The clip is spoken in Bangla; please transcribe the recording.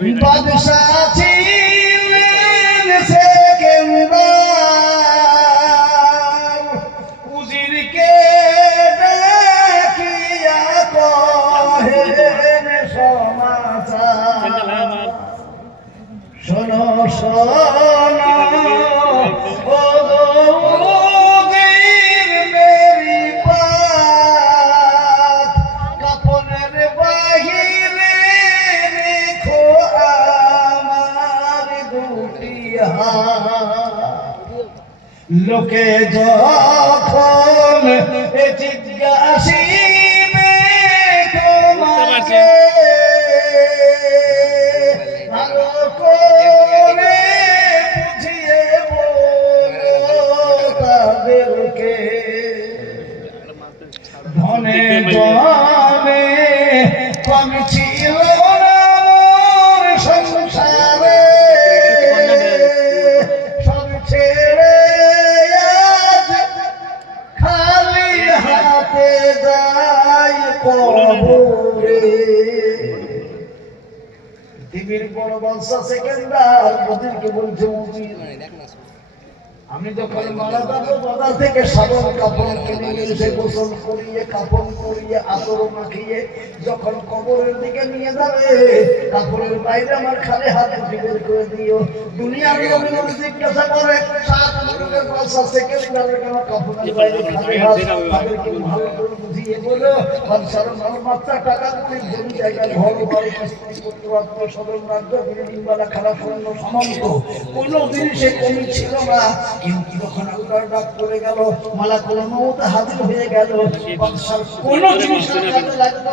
বাদশাহ ছিলেন সেকেন্দার, উজিরকে ডাকিয়া কহেন সমাচার, শোনো শোনো ও উজির মেরি বাত, কাপড়ের বাহিরে রেখো আমার দুটি হাত। লোকে যখন জিজ্ঞাসিবে তোমাকে, ভালো করে বুঝিয়ে বলো তাদেরকে, ধনে জনে কম ছিল না মোর সংসারে, সব ছেড়ে আজ খালি হাতে যাই কবরে। পৃথিবীর বড় বাদশা সেকেন্দার ওদেরকে বলছে, আমি যখন মারা যাবো বাজার থেকে সাবান কাপড় কিনে নিয়ে এসে গোসল করিয়ে কাপড় করিয়ে আতর মাখিয়ে যখন কবরের দিকে নিয়ে যাবে, কাপড়ের বাইরে আমার খালি হাতে বের করে দিও। দুনিয়ার লোক জিজ্ঞাসা করে, সাত লোকের বাদশা সেকেন্দারের কেন কাপড়ের বাইরে খালি হাত? তাদেরকে ভালো করে বুঝিয়ে বলো, বাদশার মালমাত্রা টাকা করে জমি জায়গা ঘর বাড়ি কিস্তিপত্র আত্মীয় স্বজন রাজ্য বিল্ডিং বালা খারাপ পণ্য সামন্ত কোনো জিনিসে কমি ছিল না। কিন্তু যখন আল্লাহর ডাক পড়ে গেল, মালাকুল মউত হাজির হয়ে গেল, বাদশার কোনো জিনিস কাজে লাগলো না।